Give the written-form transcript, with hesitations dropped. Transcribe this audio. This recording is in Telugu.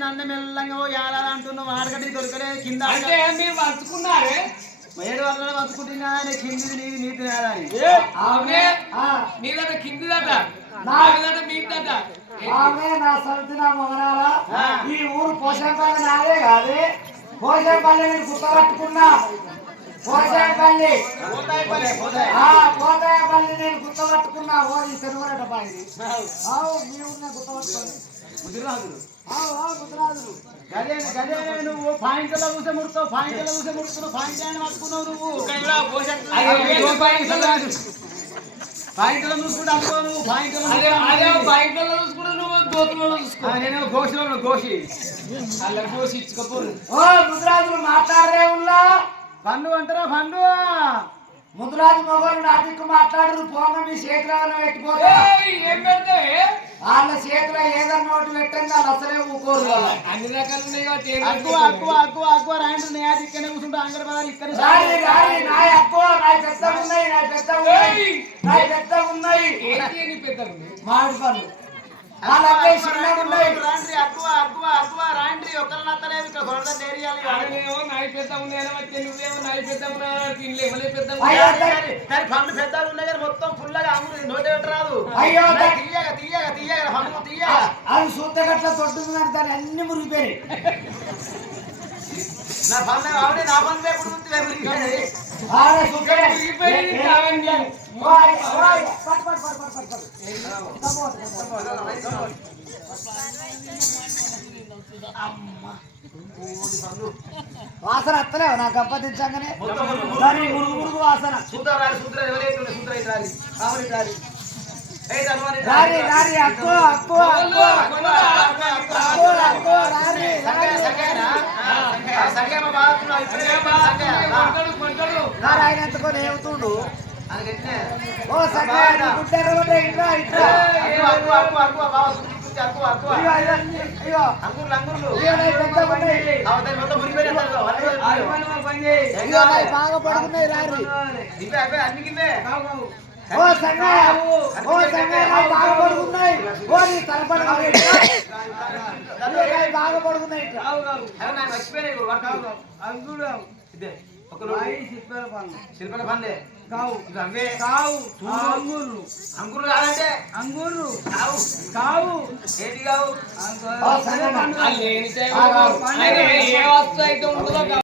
నన్ను మెల్లంగా యాలంటున్నావు ఆడగడ్డి దొరకలేదు కింద అంటే మీరు పంచుకున్నారే 7 వందలు పంచుకుంటున్నా కింది నీది నీతి నేలని అవునే నీదట కిందిదట నాదట మీదట ఆమె నా సొంత మగనాల ఈ ఊరు పోషంపల్లి నాదే కాదే పోషంపల్లి నేను గుర్తపట్టుకున్నా పోషంపల్లి పోతాయపల్లి నేను గుర్తపట్టుకున్నా ఓ ఈ తెలుగురట బాయి మీ ఊరినే గుర్తపట్టుకోండి ముదిరాజులు ముద్రాజులు గదే నువ్వు పాయింట్ల కూసే ముడుతావు పాయింట్ల కూసే ముడుతున్నావు పాయింట్ అని పట్టుకున్నావు నువ్వు పాయింట్ల చూసుకుంటూ అనుకో నువ్వు పాయింట్లలో చూసుకుంటా నువ్వు దోతులలో చూసుకో నేను గోషిలో గోషి అలా కోసి ఇచ్చుకోపోరు ఓ ముద్రాజులు మాట్లాడరే ఉన్నా పండు అంటారా పండు ముద్రాజు మొగలు నాటికి మాట్లాడరు పోంగ మీ చేతులు పెట్టిపోతే ఏం పెడతావే వాళ్ళ చేతిలో ఏదన్నా ఒకటి పెట్టంగా అసలే ఊకోరు అన్ని రకాలు ఉన్నాయి కాబట్టి అక్కువ రాయండి నేను ఇక్కడనే కూర్చుంటా అంగడి పదాలు ఇక్కడ నా ఎక్కువ నా పెద్ద ఉన్నాయి ఏంటి నీ పెద్ద మామిడి పళ్ళు వాళ్ళకే చిన్నగా ఉన్నాయి రాండ్రి అక్కువ రాండ్రి ఒకళ్ళు నత్తలేదు ఇక్కడ గొడవ చేయాలి ఆడనేమో నాయి పెద్ద ఉన్నాయని వచ్చి నువ్వేమో నాయి పెద్ద ఉన్నావు తినలేమలే పెద్ద దాని పండ్లు పెద్దగా ఉన్నాయి కానీ మొత్తం ఫుల్గా అమ్ముడు నోటే పెట్టరాదు అయ్యో తీయగా పండు తీయగా అది సూత్తగట్ల తొట్టుకున్నాడు దాన్ని అన్ని మురిగిపోయి నా పండు ఆవిడే నా పండు ఎప్పుడు వాసన వస్తలేవు నాకు గప్ప తెచ్చాకనే దాని మురుగు వాసన రారి అక్కో ఆయన ఎంతకొని ఏముతుండు ఓ సంగ గుడ్డ ఇట్లా బాగా పడుకున్నాయి రారి ఓ సంగయ్య బాగా పడుకున్నాయి ఓ నీ తలపడి బాగా పడుకున్నాయి శిల్పల పండే కావు అవే కావు అంగురు కాదంటే అంగూరు కావు ఏంటి కావు లేని ఏ వస్తువు అయితే ఉంటుందో